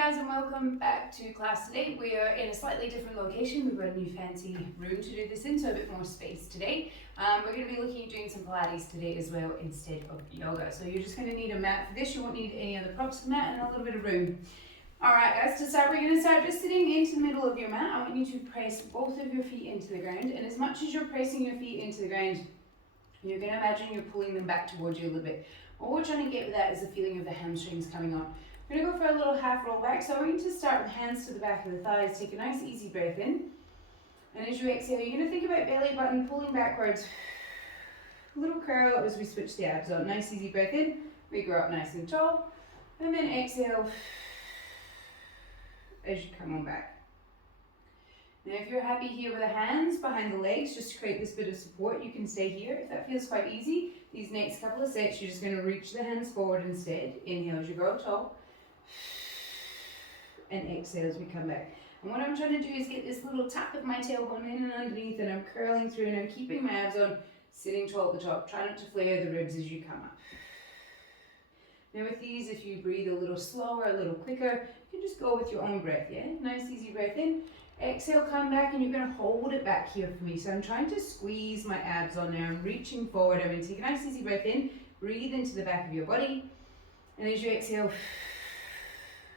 guys, and welcome back to class today. We are in a slightly different location. We've got a new fancy room to do this in, so a bit more space today. We're going to be looking at doing some Pilates today as well instead of yoga. So you're just going to need a mat for this. You won't need any other props for the mat and a little bit of room. Alright guys, to start we're going to start just sitting into the middle of your mat. I want you to press both of your feet into the ground, and as much as you're pressing your feet into the ground, you're going to imagine you're pulling them back towards you a little bit. What we're trying to get with that is the feeling of the hamstrings coming up. We're going to go for a little half roll back. So I want you to start with hands to the back of the thighs. Take a nice easy breath in. And as you exhale, you're going to think about belly button pulling backwards. A little curl as we switch the abs on. Nice easy breath in. We grow up nice and tall. And then exhale as you come on back. Now if you're happy here with the hands behind the legs, just to create this bit of support, you can stay here. If that feels quite easy, these next couple of sets, you're just going to reach the hands forward instead. Inhale as you grow tall. And exhale as we come back. And what I'm trying to do is get this little tap of my tailbone in and underneath, and I'm curling through and I'm keeping my abs on, sitting tall at the top. Try not to flare the ribs as you come up. Now with these, if you breathe a little slower, a little quicker, you can just go with your own breath, yeah? Nice easy breath in. Exhale, come back, and you're going to hold it back here for me. So I'm trying to squeeze my abs on there. I'm reaching forward. I'm going to take a nice easy breath in. Breathe into the back of your body. And as you exhale,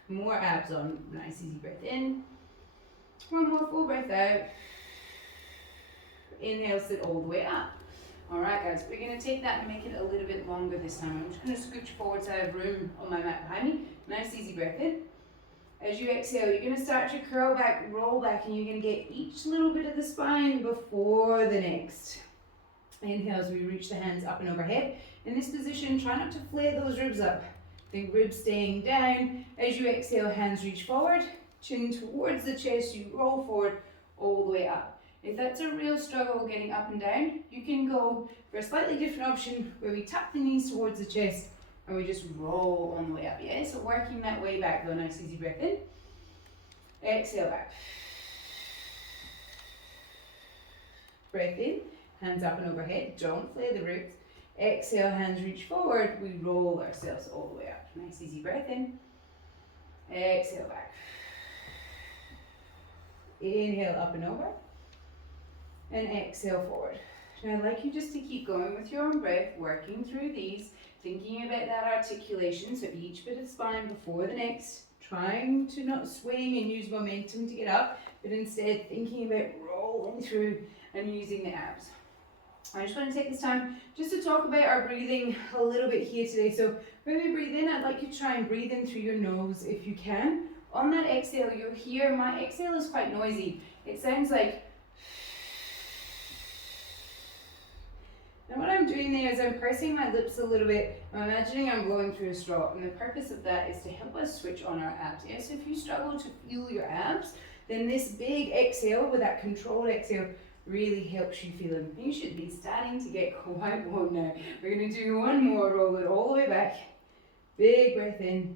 more abs on. Nice easy breath in. One more full breath out. Inhale, sit all the way up. Alright guys, we're going to take that and make it a little bit longer this time. I'm just going to scooch forward so I have room on my mat behind me. Nice easy breath in. As you exhale, you're going to start to curl back, roll back, and you're going to get each little bit of the spine before the next. Inhale as we reach the hands up and overhead. In this position, try not to flare those ribs up. The ribs staying down. As you exhale, hands reach forward, chin towards the chest, you roll forward all the way up. If that's a real struggle getting up and down, you can go for a slightly different option where we tap the knees towards the chest and we just roll on the way up, yeah? So working that way back though, nice easy breath in. Exhale back. Breath in, hands up and overhead, don't flare the ribs. Exhale, hands reach forward, we roll ourselves all the way up. Nice easy breath in. Exhale back. Inhale up and over. And exhale forward. Now I'd like you just to keep going with your own breath, working through these, thinking about that articulation, so each bit of spine before the next, trying to not swing and use momentum to get up, but instead thinking about rolling through and using the abs. I just want to take this time just to talk about our breathing a little bit here today. So when we breathe in, I'd like you to try and breathe in through your nose if you can. On that exhale, you'll hear my exhale is quite noisy. It sounds like. And what I'm doing there is I'm pursing my lips a little bit. I'm imagining I'm blowing through a straw. And the purpose of that is to help us switch on our abs. Yeah? So if you struggle to feel your abs, then this big exhale with that controlled exhale really helps you feel them. You should be starting to get quite warm now. We're going to do one more, roll it all the way back. Big breath in.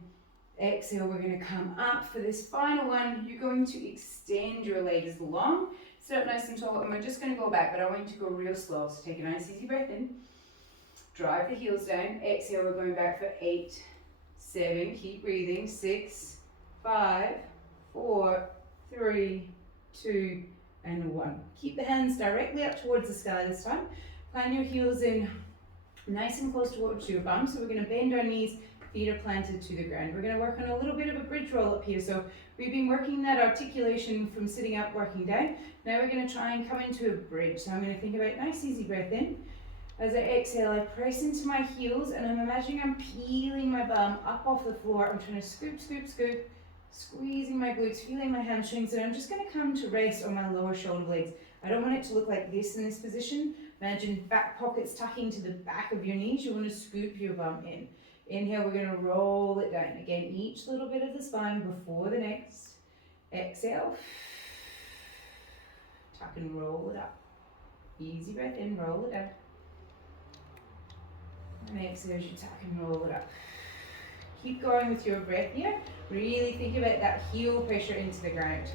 Exhale, we're going to come up for this final one. You're going to extend your legs long. Sit up nice and tall, and we're just going to go back, but I want you to go real slow. So take a nice easy breath in. Drive the heels down. Exhale, we're going back for 8, 7. Keep breathing. 6, 5, 4, 3, 2, and 1. Keep the hands directly up towards the sky this time. Plant your heels in nice and close towards your bum. So we're going to bend our knees, feet are planted to the ground. We're going to work on a little bit of a bridge roll up here. So we've been working that articulation from sitting up, working down. Now we're going to try and come into a bridge. So I'm going to think about nice easy breath in. As I exhale, I press into my heels and I'm imagining I'm peeling my bum up off the floor. I'm trying to scoop, scoop, scoop. Squeezing my glutes, feeling my hamstrings, and I'm just going to come to rest on my lower shoulder blades. I don't want it to look like this in this position. Imagine back pockets tucking to the back of your knees. You want to scoop your bum in. Inhale, we're going to roll it down. Again, each little bit of the spine before the next. Exhale. Tuck and roll it up. Easy breath in, roll it down. And exhale as you tuck and roll it up. Keep going with your breath here. Really think about that heel pressure into the ground.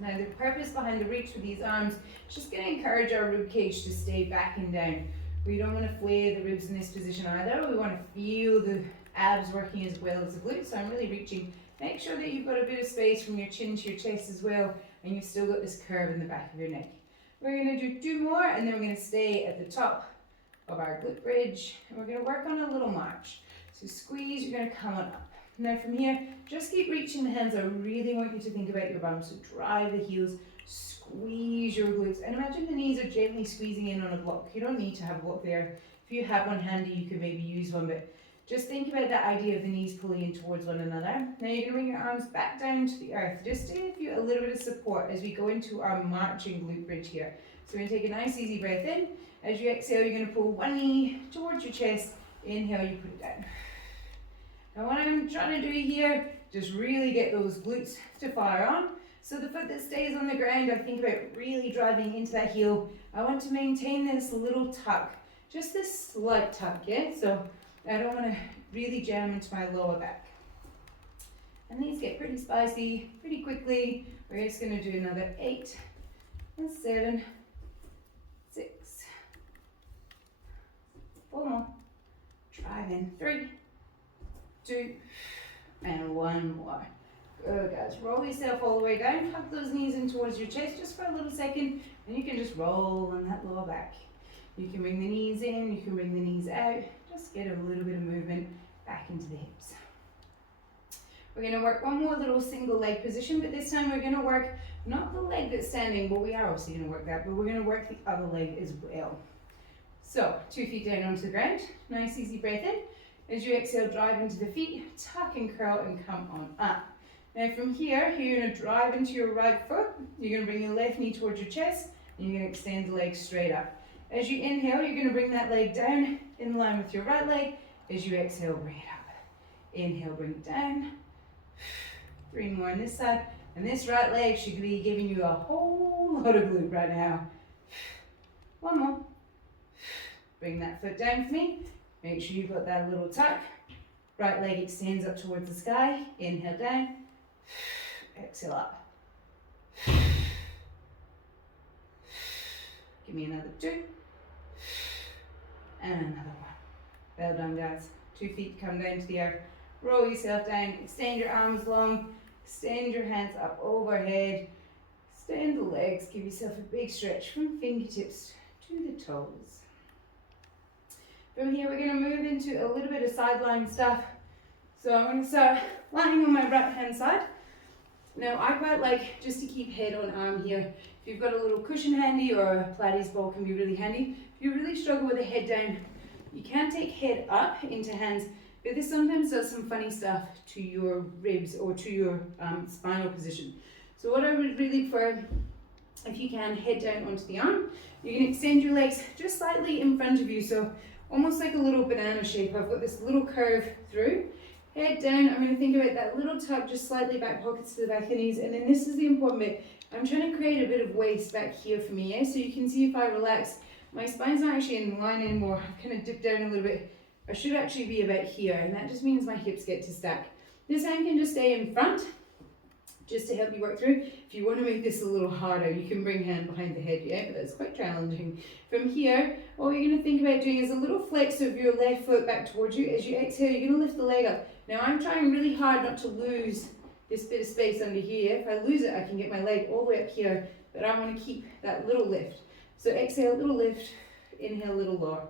Now the purpose behind the reach with these arms is just going to encourage our rib cage to stay back and down. We don't want to flare the ribs in this position either. We want to feel the abs working as well as the glutes. So I'm really reaching make sure that you've got a bit of space from your chin to your chest as well, and you've still got this curve in the back of your neck. We're going to do 2 more, and then we're going to stay at the top of our glute bridge, and we're going to work on a little march. So squeeze, you're going to come on up. Now from here, just keep reaching the hands. I really want you to think about your bum, so drive the heels, squeeze your glutes, and imagine the knees are gently squeezing in on a block. You don't need to have a block there. If you have one handy, you could maybe use one, but just think about that idea of the knees pulling in towards one another. Now you're going to bring your arms back down to the earth, just to give you a little bit of support as we go into our marching glute bridge here. So we're going to take a nice easy breath in. As you exhale, you're going to pull one knee towards your chest. Inhale, you put it down. Now what I'm trying to do here, just really get those glutes to fire on. So the foot that stays on the ground, I think about really driving into that heel. I want to maintain this little tuck, just this slight tuck, yeah? So I don't want to really jam into my lower back. And these get pretty spicy pretty quickly. We're just going to do another 8 and 7, 6, 4 more. Drive in 3, 2, and 1 more. Good, guys. Roll yourself all the way down. Hug those knees in towards your chest just for a little second, and you can just roll on that lower back. You can bring the knees in, you can bring the knees out. Just get a little bit of movement back into the hips. We're going to work one more little single leg position, but this time we're going to work not the leg that's standing, but we are also going to work that, but we're going to work the other leg as well. So 2 feet down onto the ground. Nice easy breath in. As you exhale, drive into the feet, tuck and curl and come on up. Now from here, you're going to drive into your right foot. You're going to bring your left knee towards your chest, and you're going to extend the leg straight up. As you inhale, you're going to bring that leg down in line with your right leg. As you exhale, bring it up. Inhale, bring it down. 3 more on this side. And this right leg should be giving you a whole lot of glute right now. 1 more. Bring that foot down for me. Make sure you've got that little tuck. Right leg extends up towards the sky. Inhale down. Exhale up. Give me another 2. And another 1. Well done, guys. 2 feet come down to the earth. Roll yourself down. Extend your arms long. Extend your hands up overhead. Extend the legs. Give yourself a big stretch from fingertips to the toes. From here, we're going to move into a little bit of sideline stuff. So I'm going to start lying on my right hand side. Now I quite like just to keep head on arm here. If you've got a little cushion handy, or a Pilates ball can be really handy. If you really struggle with the head down, you can take head up into hands, but this sometimes does some funny stuff to your ribs or to your spinal position. So what I would really prefer, if you can, head down onto the arm. You can extend your legs just slightly in front of you, so almost like a little banana shape. I've got this little curve through. Head down, I'm going to think about that little tuck, just slightly back pockets to the back of the knees, and then this is the important bit. I'm trying to create a bit of waist back here for me, yeah? So you can see if I relax, my spine's not actually in line anymore. I've kind of dipped down a little bit. I should actually be about here, and that just means my hips get to stack. This hand can just stay in front, just to help you work through. If you want to make this a little harder, you can bring hand behind the head, yeah, but that's quite challenging. From here, all you're going to think about doing is a little flex of your left foot back towards you. As you exhale, you're going to lift the leg up. Now I'm trying really hard not to lose this bit of space under here. If I lose it, I can get my leg all the way up here, but I want to keep that little lift. So exhale, little lift, inhale, little lower.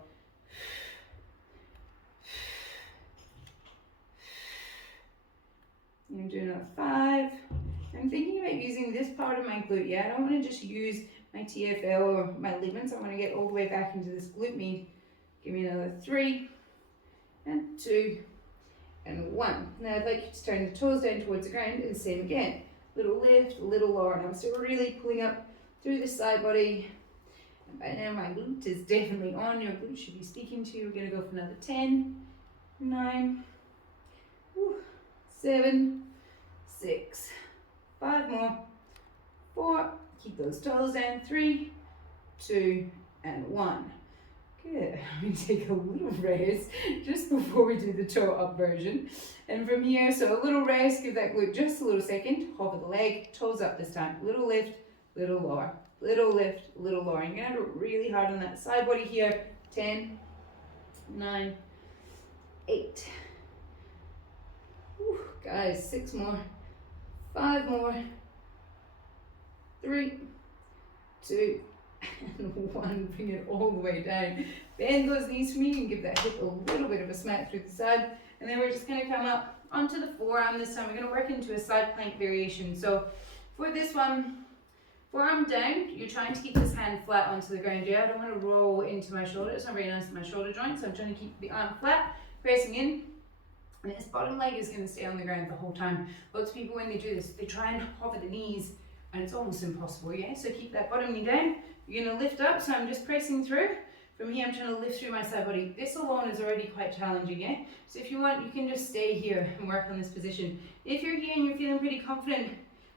I'm doing another 5. I'm thinking about using this part of my glute, yeah? I don't want to just use my TFL or my ligaments. I want to get all the way back into this glute med. Give me another 3, and 2, and 1. Now I'd like you to turn the toes down towards the ground, and same again. Little lift, little lower. And I'm still really pulling up through the side body. And by now my glute is definitely on. Your glute should be speaking to you. We're going to go for another 10, 9, 7, 6, 5 more, 4, keep those toes down, 3, 2, and 1. Good. I'm going to take a little rest just before we do the toe up version. And from here, so a little rest, give that glute just a little second, hover the leg, toes up this time, little lift, little lower, little lift, little lower. You're going to have it really hard on that side body here. 10, 9, 8. Guys, 6 more, 5 more, 3, 2, and 1. Bring it all the way down. Bend those knees for me and give that hip a little bit of a smack through the side. And then we're just going to come up onto the forearm this time. We're going to work into a side plank variation. So for this one, forearm down, you're trying to keep this hand flat onto the ground. Yeah, I don't want to roll into my shoulder. It's not very nice in my shoulder joint, so I'm trying to keep the arm flat, pressing in. And this bottom leg is going to stay on the ground the whole time. Lots of people, when they do this, they try and hover the knees, and it's almost impossible, yeah? So keep that bottom knee down. You're going to lift up, so I'm just pressing through. From here, I'm trying to lift through my side body. This alone is already quite challenging, yeah? So if you want, you can just stay here and work on this position. If you're here and you're feeling pretty confident,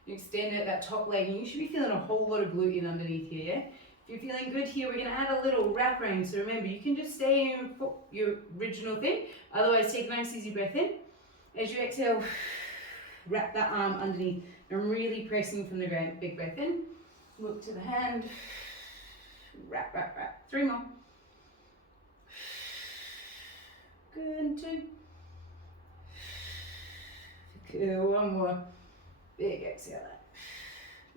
you extend out that top leg, and you should be feeling a whole lot of glute underneath here, yeah? If you're feeling good here, we're going to add a little wrap around. So remember, you can just stay in your original thing. Otherwise, take a nice easy breath in. As you exhale, wrap that arm underneath. I'm really pressing from the ground. Big breath in. Look to the hand. Wrap, wrap, wrap. 3 more. Good. 2. Good. 1 more. Big exhale.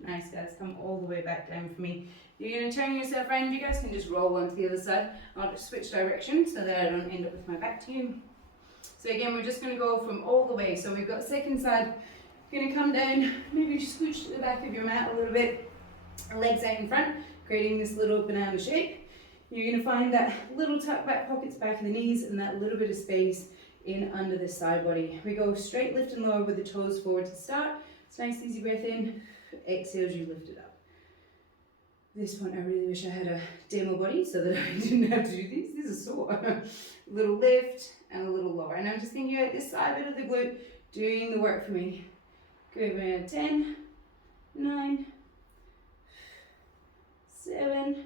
Nice, guys. Come all the way back down for me. You're going to turn yourself around. You guys can just roll onto the other side. I'll just switch direction so that I don't end up with my back to you. So again, we're just going to go from all the way. So we've got second side. You're going to come down, maybe scooch to the back of your mat a little bit. Legs out in front, creating this little banana shape. You're going to find that little tuck back pockets back of the knees and that little bit of space in under the side body. We go straight lift and lower with the toes forward to start. It's a nice easy breath in. Exhale as you lift it up. This one, I really wish I had a demo body so that I didn't have to do these. These are sore. A little lift and a little lower. And I'm just thinking about this side bit of the glute doing the work for me. Good, we're at 10, 9, 7,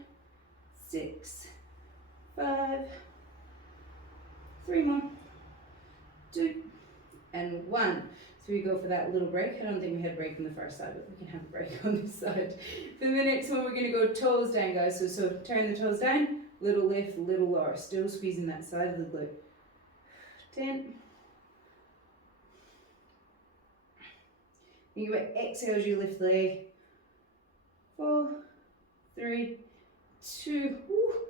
6, 5, 3 more, 2, and 1. So we go for that little break. I don't think we had a break on the first side, but we can have a break on this side. For the next one, we're going to go toes down, guys. So turn the toes down, little lift, little lower. Still squeezing that side of the glute. 10. Think about exhale as you lift the leg. 4, 3, 2,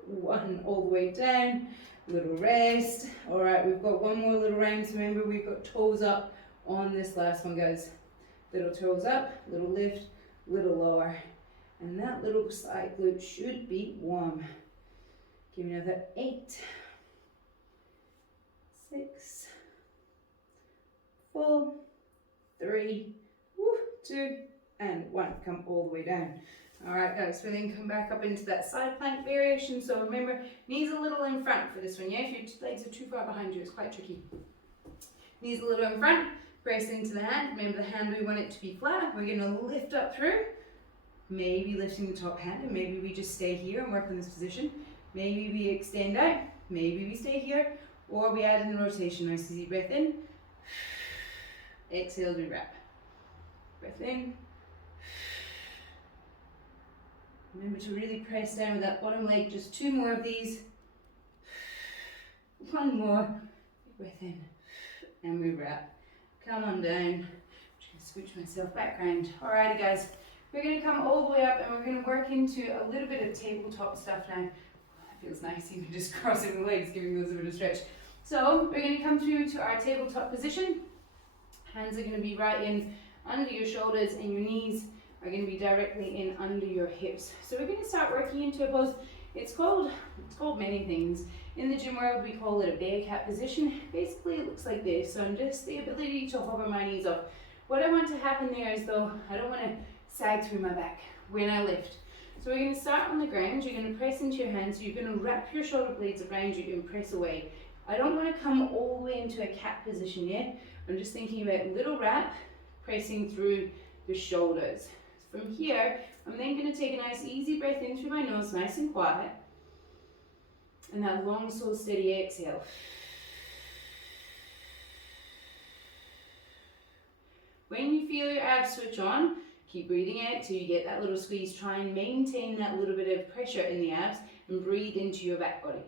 1. All the way down. Little rest. All right, we've got one more little round. So remember, we've got toes up on this last one, guys. Little toes up, little lift, little lower. And that little side glute should be warm. Give me another 8, 6, 4, 3, 2, and 1. Come all the way down. All right, guys, so then come back up into that side plank variation. So remember, knees a little in front for this one, yeah? If your legs are too far behind you, it's quite tricky. Knees a little in front, press into the hand. Remember the hand, we want it to be flat. We're gonna lift up through, maybe lifting the top hand, and maybe we just stay here and work in this position. Maybe we extend out, maybe we stay here, or we add in the rotation. Nice easy breath in. Exhale, we wrap. Breath in. Remember to really press down with that bottom leg. Just 2 more of these. 1 more. Breath in. And we wrap. Come on down. I'm just going to switch myself back around. Alrighty, guys. We're going to come all the way up and we're going to work into a little bit of tabletop stuff now. That feels nice, even just crossing the legs, giving those a bit of stretch. So we're going to come through to our tabletop position. Hands are going to be right in under your shoulders, and your knees are going to be directly in under your hips. So we're going to start working into a pose. It's called many things. In the gym world, we call it a bear cat position. Basically, it looks like this. So I'm just the ability to hover my knees up. What I want to happen there is, though, I don't want to sag through my back when I lift. So we're going to start on the ground. You're going to press into your hands. So you're going to wrap your shoulder blades around you and press away. I don't want to come all the way into a cat position yet. I'm just thinking about little wrap, pressing through the shoulders. From here, I'm then going to take a nice easy breath in through my nose, nice and quiet. And that long, slow, steady exhale. When you feel your abs switch on, keep breathing out till you get that little squeeze. Try and maintain that little bit of pressure in the abs and breathe into your back body.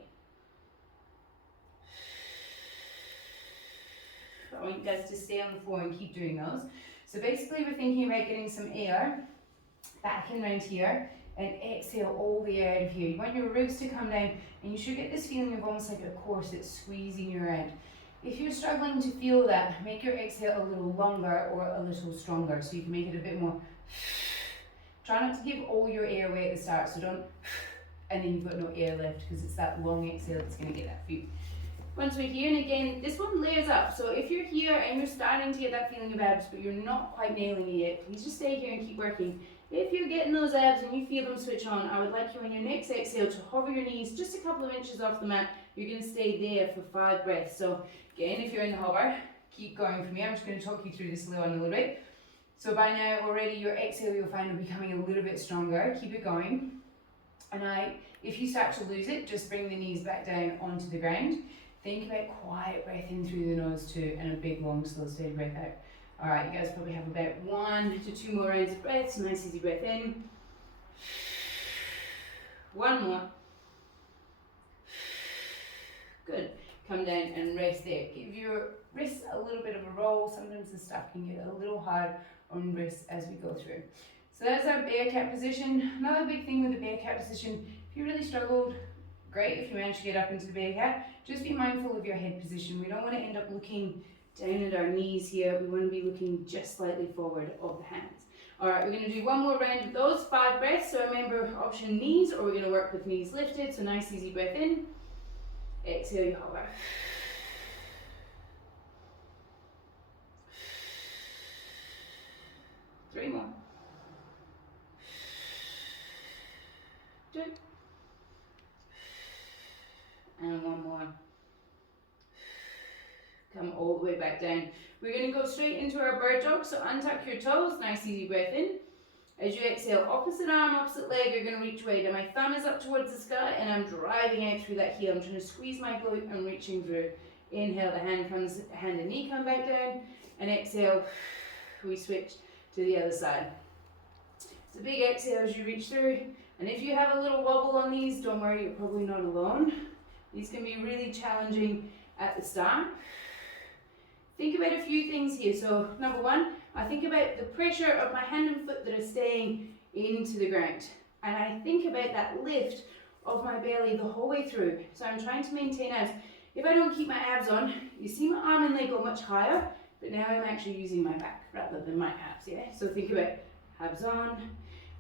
I want you guys to stay on the floor and keep doing those. So basically we're thinking about getting some air back and round here, and exhale all the air out of here. You want your ribs to come down, and you should get this feeling of almost like a corset squeezing you around. If you're struggling to feel that, make your exhale a little longer or a little stronger, so you can make it a bit more. Try not to give all your air away at the start, so don't, and then you've got no air left, because it's that long exhale that's going to get that feel. Once we're here, and again, this one layers up, so if you're here and you're starting to get that feeling of abs, but you're not quite nailing it yet, please just stay here and keep working. If you're getting those abs and you feel them switch on, I would like you on your next exhale to hover your knees just a couple of inches off the mat. You're going to stay there for 5 breaths. So again, if you're in the hover, keep going from here. I'm just going to talk you through this a little bit. So by now already your exhale you'll find will be becoming a little bit stronger. Keep it going. And if you start to lose it, just bring the knees back down onto the ground. Think about quiet breath in through the nose too, and a big long slow steady breath out. Alright, you guys probably have about 1 to 2 more rounds of breath. So nice easy breath in. 1 more. Good. Come down and rest there. Give your wrists a little bit of a roll. Sometimes the stuff can get a little hard on wrists as we go through. So that's our bear cat position. Another big thing with the bear cat position, if you really struggled, great if you manage to get up into the bear cat. Just be mindful of your head position. We don't want to end up looking down at our knees here. We want to be looking just slightly forward of the hands. Alright, we're going to do 1 more round of those, 5 breaths. So remember, option knees, or we're going to work with knees lifted. So nice easy breath in. Exhale, you hover. 3 more. 2. And 1 more. Come all the way back down. We're going to go straight into our bird dog, so untuck your toes, nice easy breath in. As you exhale, opposite arm, opposite leg, you're going to reach away. Now my thumb is up towards the sky and I'm driving out through that heel. I'm trying to squeeze my glute and reaching through. Inhale, the hand and knee come back down, and exhale, we switch to the other side. It's a big exhale as you reach through, and if you have a little wobble on these, don't worry, you're probably not alone. These can be really challenging at the start. Think about a few things here. So number 1, I think about the pressure of my hand and foot that are staying into the ground, and I think about that lift of my belly the whole way through. So I'm trying to maintain abs. If I don't keep my abs on, you see my arm and leg go much higher, but now I'm actually using my back rather than my abs, yeah? So think about abs on,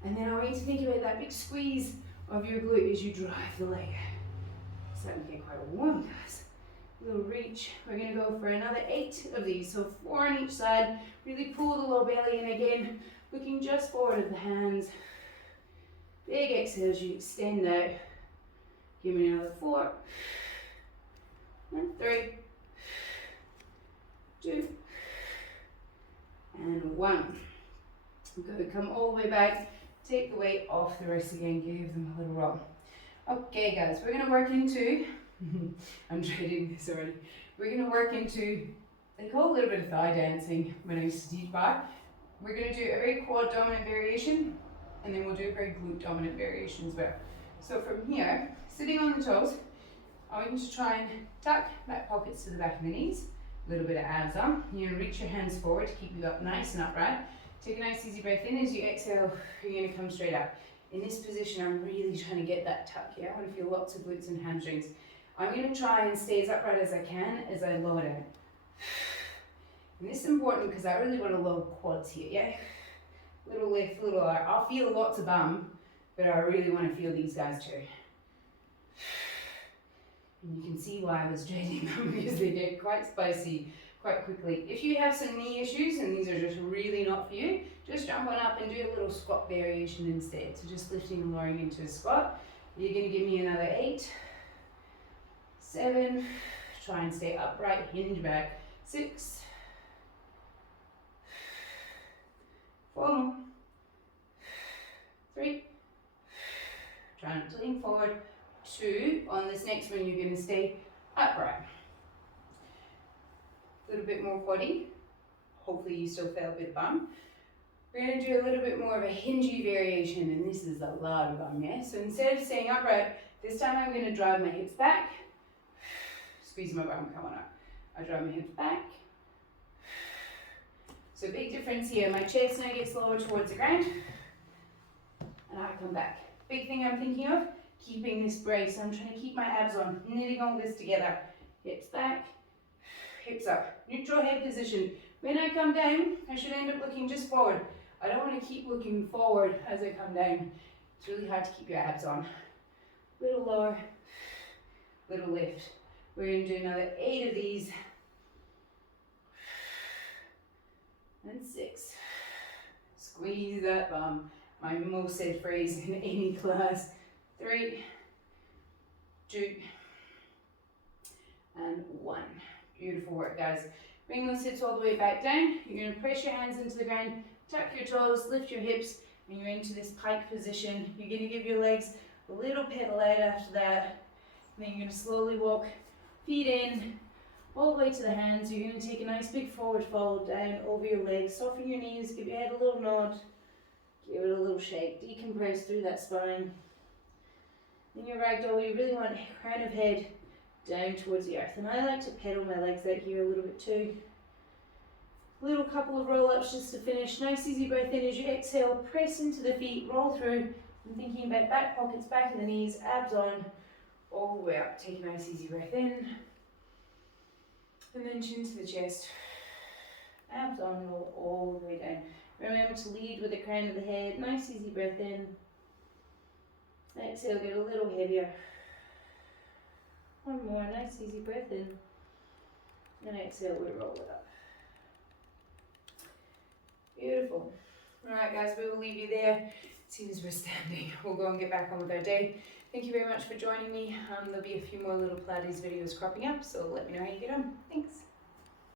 and then I want you to think about that big squeeze of your glute as you drive the leg. Starting to get quite warm, guys. Little reach. We're going to go for another 8 of these, so 4 on each side. Really pull the low belly in again, looking just forward of the hands. Big exhale as you extend out. Give me another 4, and 3, 2, and 1. Good. Come all the way back. Take the weight off the wrists again. Give them a little roll. Okay, guys, we're going to work into. I'm dreading this already. We're going to work into, they call it a little bit of thigh dancing when I used to teach bar. We're going to do a very quad dominant variation, and then we'll do a very glute dominant variation as well. So from here, sitting on the toes, I want you to try and tuck back pockets to the back of the knees, a little bit of abs on. You're going to reach your hands forward to keep you up nice and upright. Take a nice easy breath in. As you exhale, you're going to come straight up. In this position, I'm really trying to get that tuck, yeah? I want to feel lots of glutes and hamstrings. I'm going to try and stay as upright as I can as I load out. And this is important because I really want to load quads here, yeah? Little lift, little arc. I'll feel lots of bum, but I really want to feel these guys too. And you can see why I was dreading them, because they get quite spicy quite quickly. If you have some knee issues and these are just really not for you, just jump on up and do a little squat variation instead. So just lifting and lowering into a squat. You're going to give me another 8, 7, try and stay upright, hinge back, 6, 4, 3, try not to lean forward, 2, on this next one you're going to stay upright. A little bit more quaddy, hopefully you still feel a bit of bum. We're going to do a little bit more of a hingy variation, and this is a lot of bum, yeah? So instead of staying upright, this time I'm going to drive my hips back, squeeze my bum, come on up. I drive my hips back, So big difference here. My chest now gets lower towards the ground, and I come back. Big thing I'm thinking of, keeping this brace. I'm trying to keep my abs on, knitting all this together. Hips back, hips up. Neutral head position. When I come down, I should end up looking just forward. I don't want to keep looking forward as I come down. It's really hard to keep your abs on. Little lower, little lift. We're going to do another 8 of these. And 6. Squeeze that bum. My most said phrase in any class. 3, 2, and 1. Beautiful work, guys. Bring those hips all the way back down. You're going to press your hands into the ground, tuck your toes, lift your hips, and you're into this pike position. You're going to give your legs a little pedal out after that. And then you're going to slowly walk feet in, all the way to the hands. You're going to take a nice big forward fold down over your legs. Soften your knees, give your head a little nod, give it a little shake, decompress through that spine. In your ragdoll, you really want crown of head down towards the earth. And I like to pedal my legs out here a little bit too. Little couple of roll-ups just to finish. Nice easy breath in as you exhale, press into the feet, roll through. I'm thinking about back pockets, back of the knees, abs on, all the way up. Take a nice easy breath in. And then chin to the chest. Abs on, roll all the way down. Remember to lead with the crown of the head. Nice easy breath in. Exhale, get a little heavier. One more, nice easy breath in. And exhale, we roll it up. Beautiful. Alright guys, we will leave you there. As soon as we're standing, we'll go and get back on with our day. Thank you very much for joining me. There'll be a few more little Pilates videos cropping up, so let me know how you get on. Thanks.